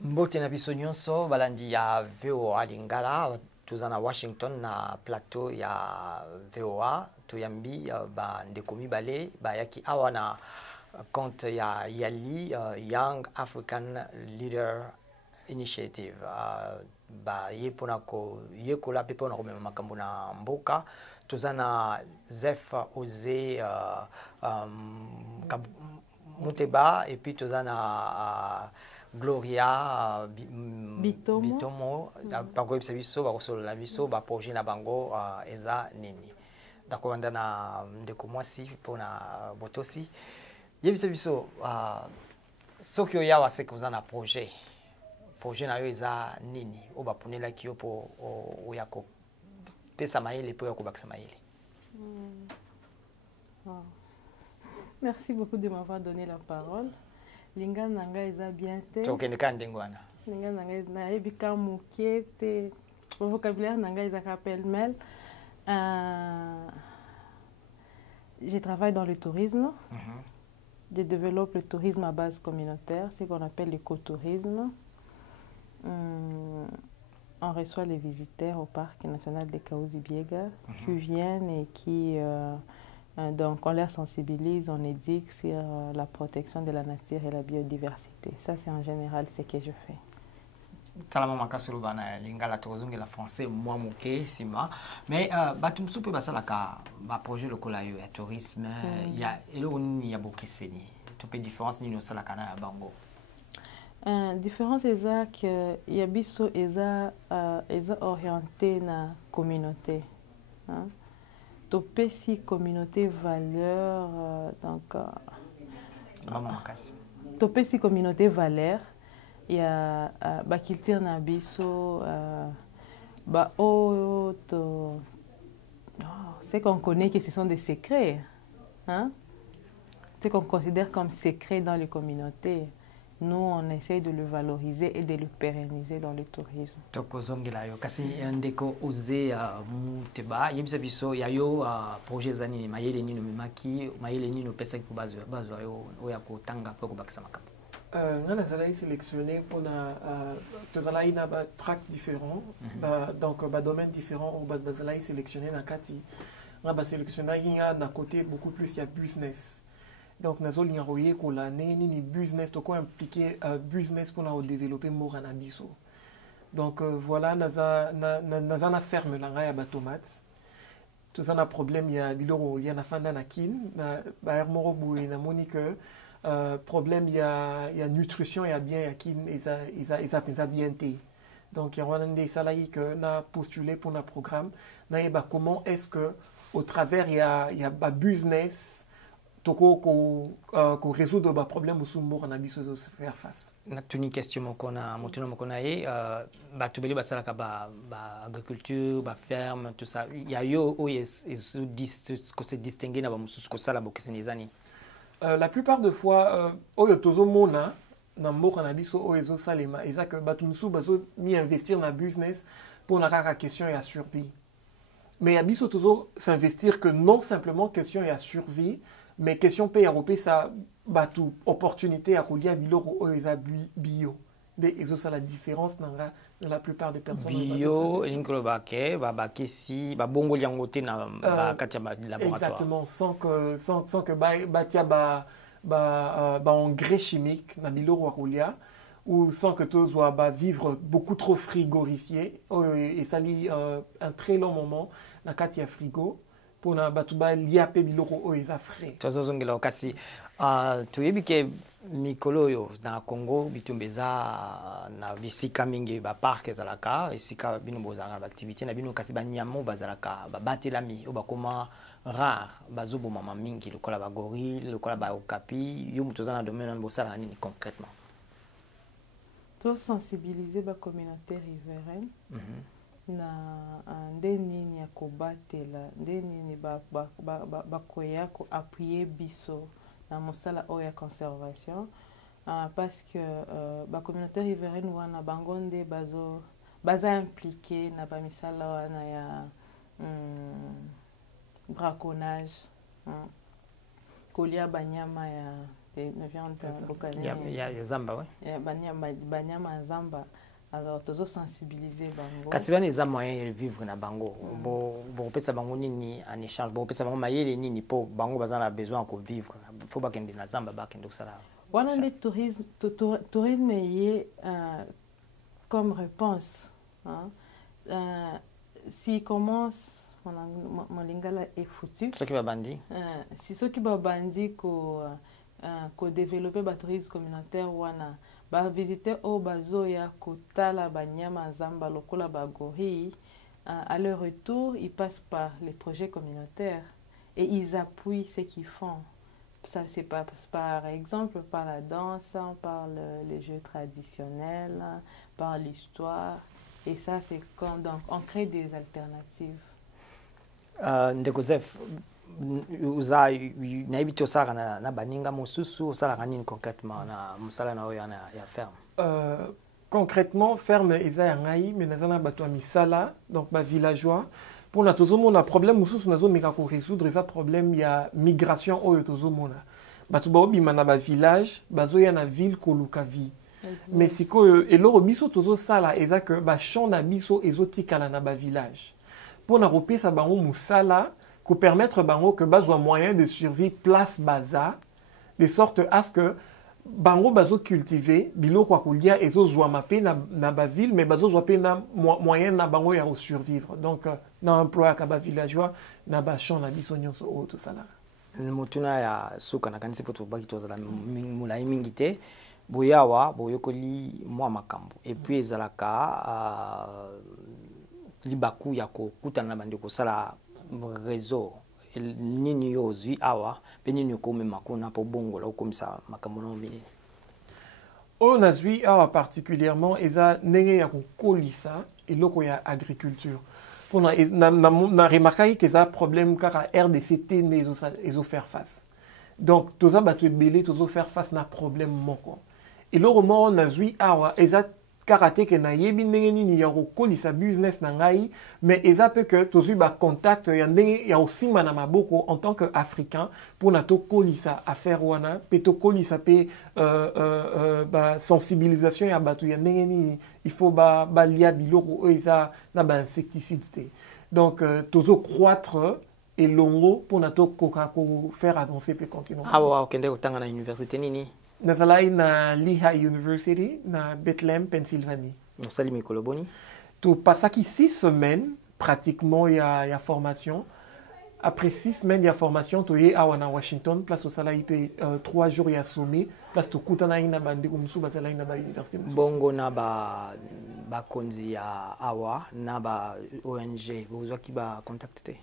Mbote na biso nyonso balandi ya VOA Lingala tuza na Washington na plateau ya VOA tuyambi ba ndeko mibale bayaki awa na compte ya Yali Young African Leader Initiative ba yepona ko yekola pe pona ko mema makambo na mboka tuza na Zef Oze Muteba et puis tuza na Gloria Bitomo bango biso bakosolola biso ba projet na bango eza nini dakovanda na ndeko mwasi mpona botosi yebisa biso soki oyawa seke oza na projet na yo eza nini oyo baponelaki yo mpo oya kopesa mayele mpo oya kobakisa mayele. Merci beaucoup de m'avoir donné la parole. Lingala nanga eza bien te. Tokende ka ndengo wana. Lingala nanga na ebika mukie te. Le vocabulaire nanga eza ka pêle-mêle. Je travaille dans le tourisme. Je développe le tourisme à base communautaire, ce qu'on appelle l'écotourisme. On reçoit les visiteurs au parc national de Kahuzi-Biega qui viennent et qui donc on les sensibilise, on éduque sur la protection de la nature et la biodiversité. Ça c'est en général ce que je fais. Talama makasolo bana lingala tozongela français moi moké sima mais batum soupe basala ka ba projet lokola yo ya tourisme ya elo ni ya bokeseni to pe différence ni no sala kana ya bango. Différence eza que ya biso eza orienté na communauté hein? Topesi communauté valeur donc topesi communauté valeur ya ba culture na biso ba auto c'est qu'on connaît que ce sont des secrets hein, c'est qu'on considère comme secret dans les communautés. Nous, on essaie de le valoriser et de le pérenniser dans le tourisme. Tokozongela yo kasi ndeko Oze Muteba yebisa biso ya yo projet zani mayele nino memaki mayele nino pesa ko bazo yo oya ko tanga po ko bakisa makambo. Ngana zala sélectionné pour na tozala ina ba track différents donc ba domaine différent ou ba zala sélectionné na kati nga ba sélectionné inga na côté beaucoup plus il y a business. Donc, nous avons ni business, tout impliqué business pour nous développer Morana Biso. Donc, voilà, nous avons une ferme là, il y a tomates. Tout ça, un problème, il y a une fin d'anakin, il y a problème, il y a nutrition, il y a bien, il y a bien thé. Donc, il y a des salariés que nous avons postulé pour notre programme. Comment est-ce que, au travers, il y a business, qu'on résoudre le problème où on a besoin de faire face. Une question mokona batubeli basalaka ba agriculture ba ferme tout ça il y a yo que se distinguer na ba mususu ko sala bokesenizani. La plupart de fois oyo tozo mona na mboka na biso oyo ezo salema eza que batumsu bazo mi investir na business pour na kaka question ya survie. Mais ya biso tozo s'investir que non simplement question ya survie. Mais question pays européen, ça batu opportunité à relier à biloko ou bio. Et ça la différence dans la plupart des personnes. Bio, inkolo bake, babakesi, babongo liangote na katia laboratoire. Exactement, sans que batia engrais chimique na biloko rolia ou sans que tout soit vivre beaucoup trop frigorifié et ça lit un très long moment na katia frigo. Pour na batuba liape biloko o eza frais. Tozozongela kasi tuyebi ke mikolo yo na Congo bitumbeza na bisika mingi ba parc ezalaka esika bino bozanga ba activité na bino kasi banyamo bazalaka ba batelami o bakoma rare bazobo mama mingi lokola ba gorille lokola ba okapi yo mutozana domaine na bosala nini concrètement. To sensibiliser ba communauté riveraine. Na ndenini ya kobatela ndenini bakoya ko appuyer biso na mosala oya conservation parce que ba communauté riveraine wana bangonde baza impliqué na ba misala wana ya braconnage kolia banyama ya viande il y a zamba ouais banyama zamba alors toujours sensibiliser bango kasi bana eza moyen de vivre na bango bo pesa bango nini en échange bo pesa bango mayele nini po bango bazana besoin ko vivre faut ba kende na zamba ba kende kusala wana ndi tourisme est comme réponse hein s'il commence mon lingala est foutu ce qui va bandi si ceux qui va bandi ko développer ba tourisme communautaire wana ba visiter au bazo ya kotala banyama zamba lokola ba gorille à leur retour ils passent par les projets communautaires et ils appuient ce qu'ils font. Ça c'est pas par exemple par la danse, par les jeux traditionnels, par l'histoire et ça c'est comme donc on crée des alternatives. Ndeko Zef uza na ibito sala na baninga mosusu sala kanini concrètement na musala na oyo ya ferme concrètement ferme eza ya ngai mais nazana bato ya misala donc ba villageois pour na tozomona problème mosusu nazo meka ko résoudre eza problème ya migration oyo tozomona bato baobima na ba village bazoya na ville koluka vie mais sikoyo eloko biso tozosala eza que ba champ na biso ezotikala na ba village pour na kopesa bango musala pour permettre bango que bazwa moyen de survie place baza de sorte à ce que bango bazo cultiver biloko akolia ezozwa mape na ba ville mais bazozwa pe na moyen na bango ya survivre donc na emploi ka ba villageois na ba champ na biso nyonso o to sala mutuna ya suka na kanisi poto baki tozala mulai mingi te boyawa boyokoli mwa makambo et puis ezalaka libaku ya kokutana na bandeko sala réseau nini yozwi awa pe nini ko mema kuna po bongo la okomisa makambo na mbili o nazwi awa particulièrement eza ndenge ya kokolisa eloko ya agriculture pour na remarquai que ça problème kaka RDC tene ezo faire face donc toza batu ebele tozo faire face na problème moko eloko moko nazwi awa eza karaté que na yebi ndenge nini ya kokolisa business na ngai mais eza pe que tozwi ba contact ya ndenge ya osimba na maboko en tant que africain pour na to kolisa affaire wana pe to kolisa pe ba sensibilisation ya batu ya ndenge nini il faut ba lia biloko eza na ba insecticides te donc tozo croître et longo pour na to koka ko faire avancer pe continent awa okende kotanga na université nini nazalai na Lehigh University na Bethlehem, Pennsylvanie. Nous saluons Mikolo Boni. Tu passes 6 semaines pratiquement il y a formation. Après 6 semaines il y a formation, tu es à Washington, place au salai 3 jours il y a sommet, place tu kutana ina bande kumsu bazala ina ba université. Bongo na ba konzi ya awa na ba ONG, vous qui ba contacter.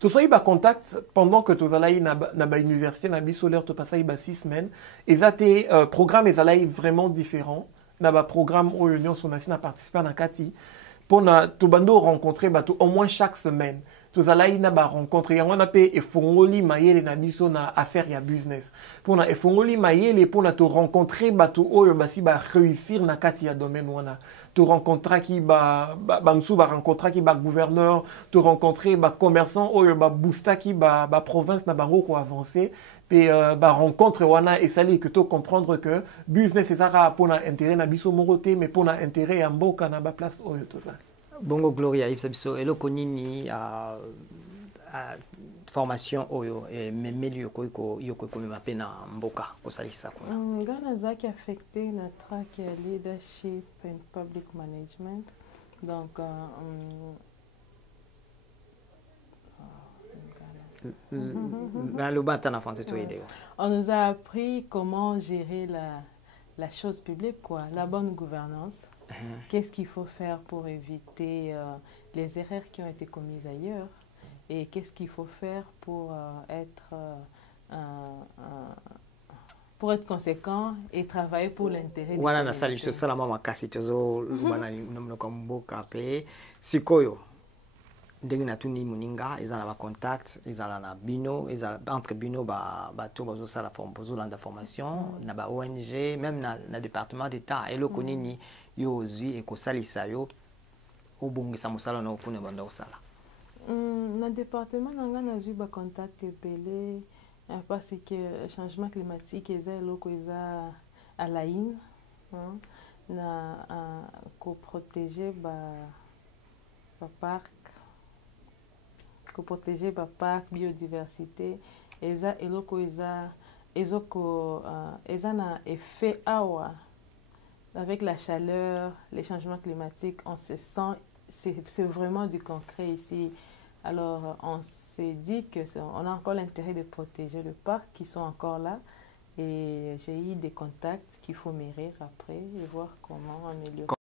Tu sois ba contact pendant que tu allais na ba université na bi solaire tu passes 6 semaines et ça tes programmes les allais vraiment différents na ba programme au union son assis na participer na kati pour na tu bando rencontrer ba au moins chaque semaine tu allais na ba rencontrer yango na pe e fongoli mayele na biso na affaire ya business pour na e fongoli mayele pour na te rencontrer ba tu oyo basi ba réussir na kati ya domaine wana tu rencontrer qui ba msu ba rencontrer qui ba gouverneur tu rencontrer ba commerçant oyo ba booster qui ba province na bango ko avancer pe ba rencontre wana et sali que tu comprendre que business ezara pour na intérêt na biso moroté mais pour na intérêt ya mboka na ba place oyo to ça bongo gloria yves biso eloko nini formation oyo memeli yoko komema pe na mboka kosalisa kuna ngana zaki affecté na track ya leadership and public management donc on nous a appris comment gérer la chose publique, quoi, la bonne gouvernance. Qu'est-ce qu'il faut faire pour éviter les erreurs qui ont été commises ailleurs et qu'est-ce qu'il faut faire pour être conséquent et travailler pour l'intérêt de la communauté. Ndenge na tuni muninga ezala ba contact ezala na bino ezala entre bino ba to bazo sala la formation na ba ONG même na département d'état eloko nini yo ozwi e ko salisa yo obongisa musala na opune banda osala na département nanga na ju ba contact epele parce que le changement climatique est à la in, na protéger parc, protéger parc biodiversité, eza eloko eza na effet awa avec la chaleur, les changements climatiques, on se sent, c'est vraiment du concret ici. Alors, on s'est dit qu'on a encore l'intérêt de protéger le parc qui sont encore là. Et j'ai eu des contacts qu'il faut mûrir après et voir comment améliorer.